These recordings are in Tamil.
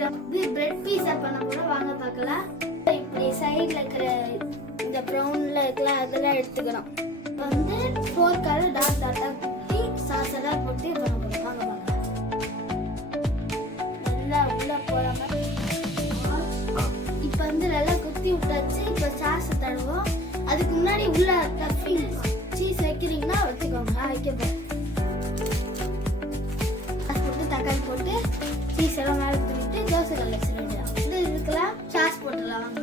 பிரெட் பீஸா பண்ண கூட வாங்க பார்க்கலாம். இப்படி சைடுல இருக்கிற இந்த ப்ரௌன்ல இருக்கலாம் அதெல்லாம் எடுத்துக்கணும். வந்து 4 கலர் டாட் டாட்டா குத்தி சாஸ் எல்லாம் போட்டு பண்ண போறோம். வாங்க பார்க்கலாம். நல்லா உள்ள போறாம இப்போ வந்து நல்லா குத்தி விட்டாச்சு. இப்போ சாஸ் தடவோம். அதுக்கு முன்னாடி உள்ள டஃபிங் சீஸ் வைக்கிறீங்கன்னா வச்சுக்கோங்க. நான் வைக்க போறேன். போட்டு தக்காளி போட்டு சீஸ் எல்லாம் மேலே தூவிட்டு தோசை கல்ல வச்சிருக்கலாம். இது இதுக்கெல்லாம் சாஸ் போட்டுடலாம். வாங்க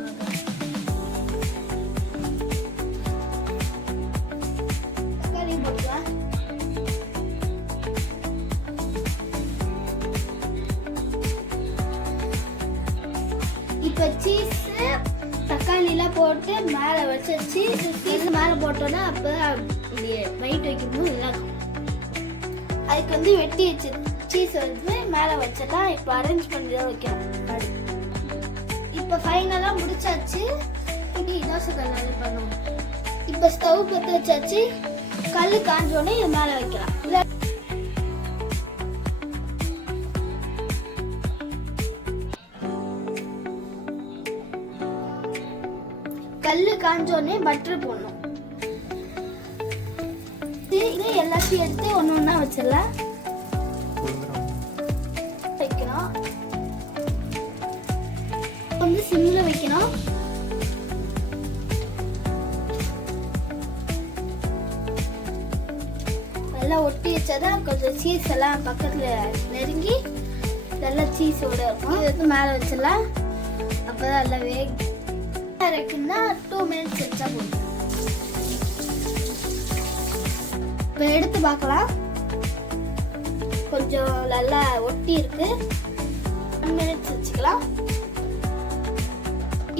தக்காளி போட்டுக்கலாம். இப்போ சீஸ் தக்காளிலாம் போட்டு மேலே வச்சிருச்சு. சீஸ் மேலே போட்டோன்னா அப்போ அப்படியே வெயிட் வைக்கும்போது நல்லா இருக்கும். அதுக்கு வந்து வெட்டி வச்சு சீஸ் வந்து மேலே வச்சலாம். இப்போ அரேஞ்ச் பண்ணி தான் வைக்கணும். இப்போ ஃபைனலாக முடிச்சாச்சு. இப்படி தோசை கல் பண்ணுவோம். இப்போ ஸ்டவ் பற்ற வச்சாச்சு. கல் காஞ்சோடனே இது மேலே வைக்கலாம். இல்லை கல்லு காஞ்சோடனே பட்டர் போடணும். இது எல்லாத்தையும் எடுத்து ஒன்று ஒன்றா வச்சிடலாம். வைக்கணும். வந்து சிம்ல வைக்கணும். நல்லா ஒட்டி வச்சாதான் கொஞ்சம் சீஸ் எல்லாம் பக்கத்துல நெருங்கி நல்லா சீஸோட இருக்கும். இது வந்து மேலே வச்சிடலாம். அப்பதான் நல்லா இருக்குன்னா 2 மினிட்ஸ் வச்சா போதும். இப்போ எடுத்து பார்க்கலாம். கொஞ்சம் நல்லா ஒட்டி இருக்கு. 1 மினிட்ஸ் வச்சுக்கலாம்.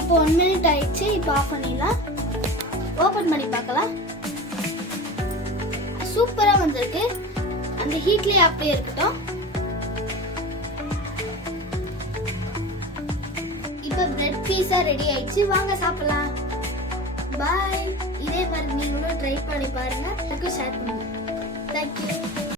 இப்போ 1 மினிட் ஆயிடுச்சு. இப்போ ஆஃப் பண்ணிடலாம். ஓபன் பண்ணி பார்க்கலாம். சூப்பரா வந்திருக்கு. அந்த ஹீட்லயே அப்படியே இருக்கட்டும். இப்போ பிரெட் பீஸா ரெடி ஆயிடுச்சு. வாங்க சாப்பிடலாம். பாய். இதே மாதிரி நீங்களும் ட்ரை பண்ணி பாருங்க. எனக்கு ஷேர் பண்ணுங்க. தேங்க்யூ.